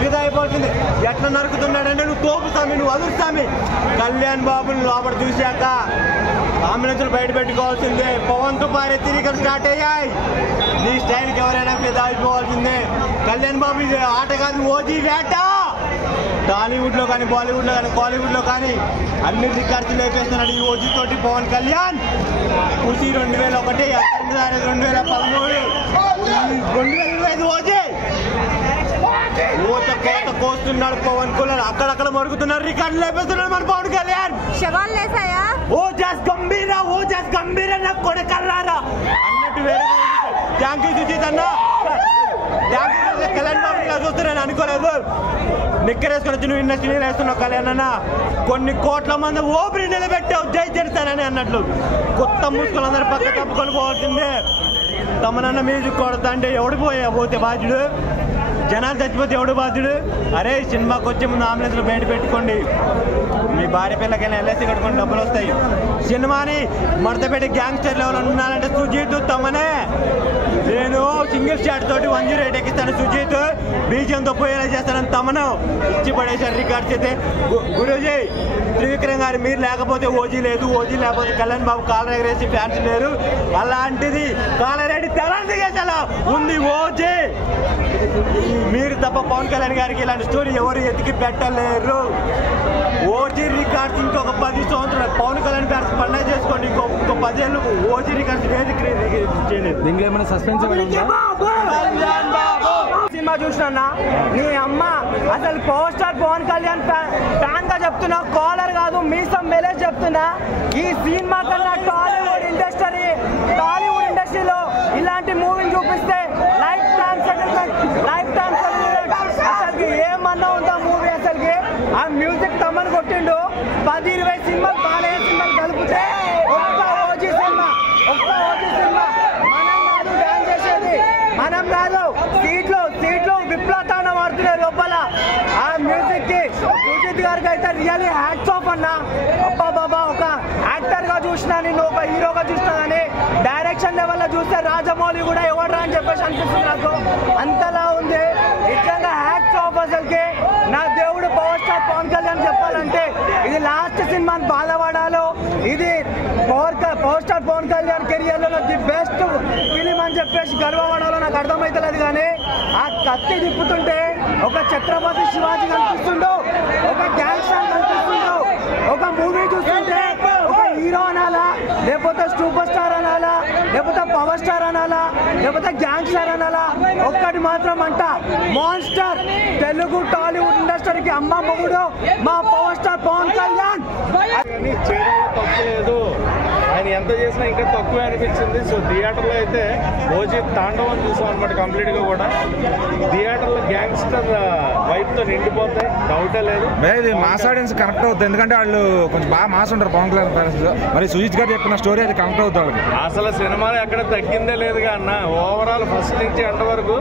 ఫిదా అయిపోతుంది. ఎట్లా నరుకుతున్నాడంటే నువ్వు తోపుతామి, నువ్వు వదులుతామి. కళ్యాణ్ బాబుని లోపల చూశాక అంబులెన్స్ బయట పెట్టుకోవాల్సిందే. పవన్ తుపారే తిరిగి స్టార్ట్ అయ్యాయి. నీ స్టైల్కి ఎవరైనా ఫిదా అయిపోవాల్సిందే. కళ్యాణ్ బాబు ఇది ఆట కాదు, ఓజీ వేట. టాలీవుడ్ లో కానీ, బాలీవుడ్ లో కానీ, కాలీవుడ్ లో కానీ అన్ని రికార్డ్స్ లేపేస్తున్నాడు ఈ ఓజీ తోటి పవన్ కళ్యాణ్. ఖుషి 2001, 2013, 2025 ఓజీ కోత కోస్తున్నాడు పవన్ కళ్యాణ్. అక్కడక్కడ మరుగుతున్నారు, రికార్డు లేపేస్తున్నాడు మన పవన్ కళ్యాణ్. ఓజాస్ గంభీర నా కొడకల్లారా అన్నట్టు వేరే. థ్యాంక్ యూ సుజిత్ అన్న. కళ్యాణ్ బాబు ఇలా చూస్తున్నాను అనుకోలేదు. నిక్కరేసుకొని వచ్చి నువ్వు ఇండస్ట్రీ వేస్తున్నావు కళ్యాణ్ అన్న. కొన్ని కోట్ల మంది ఓపిరి నిలబెట్టావు జై జనసేనని అన్నట్లు. కొత్త ముసుగులు అందరూ పక్క తప్పుకొని పోవాల్సిందే. తమనన్న మ్యూజిక్ కొడతా అంటే ఎవడు పోతే బాధ్యుడు? జనాలు చచ్చిపోతే ఎవడు బాధ్యుడు? అరే సినిమాకి వచ్చే ముందు అంబులెన్స్లో బయట పెట్టుకోండి. మీ భార్య పిల్లకైనా ఎల్ఐసి కట్టుకొని డబ్బులు వస్తాయి. సినిమాని మడతపెట్టి గ్యాంగ్స్టర్ లెవెల్ ఉన్నానంటే సుజీత్ తమనే. నేను సింగిల్ షాట్ తోటి 108 ఎక్కిస్తాను సుజీత్. బీజంతో పోయేలా చేస్తానని తమను ఇచ్చి పడేశారు రికార్డ్స్ అయితే. గురూజీ త్రివిక్రమ్ గారు మీరు లేకపోతే ఓజీ లేదు, ఓజీ లేకపోతే కళ్యాణ్ బాబు కాలర్ ఎగరేసి ఫ్యాన్స్ లేరు. అలాంటిది కాలరెడ్డి తెలంగాణ ఉంది ఓజీ. మీరు తప్ప పవన్ కళ్యాణ్ గారికి ఇలాంటి స్టోరీ ఎవరు ఎతికి పెట్టలేరు. ఓజీ రికార్డ్స్ ఇంకొక 10 సంవత్సరాలు పవన్ కళ్యాణ్ గారు పండుగ చేసుకోండి. ఇంకో 10 ఏళ్ళు ఓజీ రికార్డ్స్ చేయలేదు. దీంట్లో ఏమైనా సస్పెన్స్ సినిమా చూసినా నీ అమ్మ అసలు power star Pawan Kalyan fan గా చెప్తున్నా, కాలర్ కాదు మీసం మెలేజ్ చెప్తున్నా. ఈ సినిమా కన్నా టాలీవుడ్ ఇండస్ట్రీలో ఇలాంటి మూవీని చూపిస్తే లైఫ్ టైం సెటిల్మెంట్. అసలుకి ఏమన్నా ఉందా మూవీ? అసలుకి ఆ మ్యూజిక్ తమ్మని కొట్టిండు. 10-20 సినిమాలు బాలయ్య సినిమాలు కలిపితే ఒక్క ఓజీ సినిమా మనం కాదు డాన్స్ చేసేది, మనం కాదు. సీట్లు విప్లతాండం ఆడుతున్నారు లోపల. ఆ మ్యూజిక్ కి సుజిత్ గారికి అయితే రియల్లీ హ్యాట్స్ ఆఫ్ అన్న. అబ్బా బాబా, ఒక యాక్టర్ గా చూసినా, నిన్ను ఒక హీరోగా చూసినా కానీ డైరెక్షన్ లెవెల్ లో చూస్తే రాజమౌళి కూడా ఎవడరా అని చెప్పేసి అనిపిస్తుంది నాకు. అంతలా ఉంది నిజంగా. హ్యాట్స్ ఆఫ్ అసలుకి. నా దేవుడు పవర్ స్టార్ పవన్ కళ్యాణ్ చెప్పాలంటే ఇది లాస్ట్ సినిమా అని బాధపడాలో, ఇది power star Pawan Kalyan career లో ది బెస్ట్ ఫిలిం అని చెప్పేసి గర్వపడాలో నాకు అర్థమైతలేదు. కానీ ఆ కత్తి తిప్పుతుంటే ఒక ఛత్రపతి శివాజీ కనిపిస్తుండో, ఒక గ్యాంగ్స్టర్ కనిపిస్తుండో. ఒక మూవీ చూస్తుంటే ఒక హీరో అనాలా, లేకపోతే సూపర్ స్టార్ అనాలా, లేకపోతే పవర్ స్టార్ అనాలా, లేకపోతే గ్యాంగ్స్టర్ అనాలా? ఒక్కటి మాత్రం అంట, మాన్స్టర్. తెలుగు టాలీవుడ్ ఇండస్ట్రీకి అమ్మ మొగుడు మా పవర్ స్టార్ పవన్ కళ్యాణ్. తప్పులేదు, ఆయన ఎంత చేసినా ఇంకా తక్కువే అనిపించింది. సో థియేటర్లో అయితే ఓజీ తాండవం చూసాం అనమాట కంప్లీట్గా. కూడా థియేటర్లో గ్యాంగ్స్టర్ వైపుతో నిండిపోతాయి, డౌటే లేదు. మాస్ ఆడియన్స్ కనెక్ట్ అవుతుంది, ఎందుకంటే వాళ్ళు కొంచెం బాగా మాస్ ఉంటారు పవన్ కళ్యాణ్ ఫ్యాన్స్. మరి సుజిత్ గారు చెప్పిన స్టోరీ అది కనెక్ట్ అవుతాడు. అసలు సినిమాలో ఎక్కడ తగ్గిందే లేదుగా అన్న. ఓవరాల్ ఫస్ట్ నుంచి ఎండ్ వరకు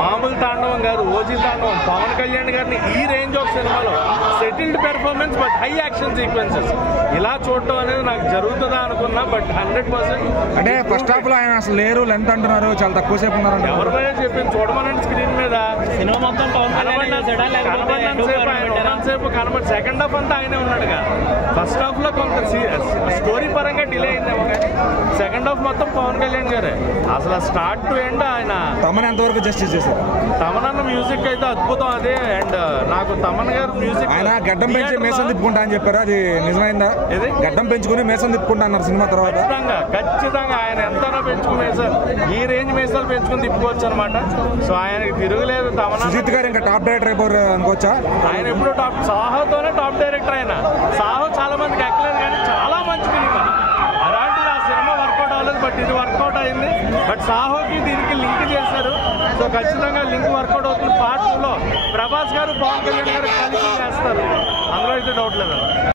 మామూలు తాండవం కాదు, ఓజీ తాండవం. పవన్ కళ్యాణ్ గారిని ఈ రేంజ్ ఆఫ్ సినిమాలో settled performance but high action sequences ఇలా చూడటం అనేది నాకు జరుగుతుందా అనుకున్నా. బట్ 100% అంటే ఫస్ట్ హాఫ్ లో ఆయన అసలు లేరు, లెంత్ అంటున్నారు, చాలా తక్కువ సేపు ఉన్నారు. ఎవరిపైనా చెప్పింది చూడమనండి స్క్రీన్ మీద. సినిమా మొత్తం సేపు కనబడి సెకండ్ హాఫ్ అంతా ఆయనే ఉన్నాడుగా. ఫస్ట్ హాఫ్ లో కొంత స్టోరీ పరంగా డిలే అయిందేమో, కానీ సెకండ్ హాఫ్ మొత్తం పవన్ కళ్యాణ్ గారే. అసలు స్టార్ట్ టు ఎండ్ ఆయన. తమన్ ఎంతవరకు జస్టిస్ చేశారు? తమన్ అన్న మ్యూజిక్ అయితే అద్భుతం అదే. అండ్ నాకు తమన్ గారు మ్యూజిక్, ఆయన గడ్డం పెంచి మేసం తిప్పుకుంటా అని చెప్పారు, అది నిజమైందా? గడ్డం పెంచుకుని మేసం తిప్పుకుంటా అన్నారు సినిమా తర్వాత. ఖచ్చితంగా ఆయన ఎంతనో పెంచుకుని మేసారు, ఈ రేంజ్ మేసాలు పెంచుకుని తిప్పుకోవచ్చు అనమాట. సో ఆయనకి తిరుగులేదు. తమన్ సుజిత్ గారు ఇంకా టాప్ డైరెక్టర్ అయిపోయారు అనుకోవచ్చా? ఆయన ఎప్పుడు టాప్, సాహోతోనే టాప్ డైరెక్టర్. ఆయన సాహో చాలా మందికి ఎక్కలేదు, కానీ చాలా మంచి ఫిలిం. అలాంటిది ఆ సినిమా వర్కౌట్ అవ్వలేదు, బట్ ఇది వర్కౌట్ అయింది. బట్ సాహోకి దీనికి లింక్ చేశారు. సో ఖచ్చితంగా లింక్ వర్కౌట్ అవుతుంది. పార్ట్ 2లో ప్రభాస్ గారు పవన్ కళ్యాణ్ గారు కలిసి చేస్తారు, అందులో అయితే డౌట్ లేదు.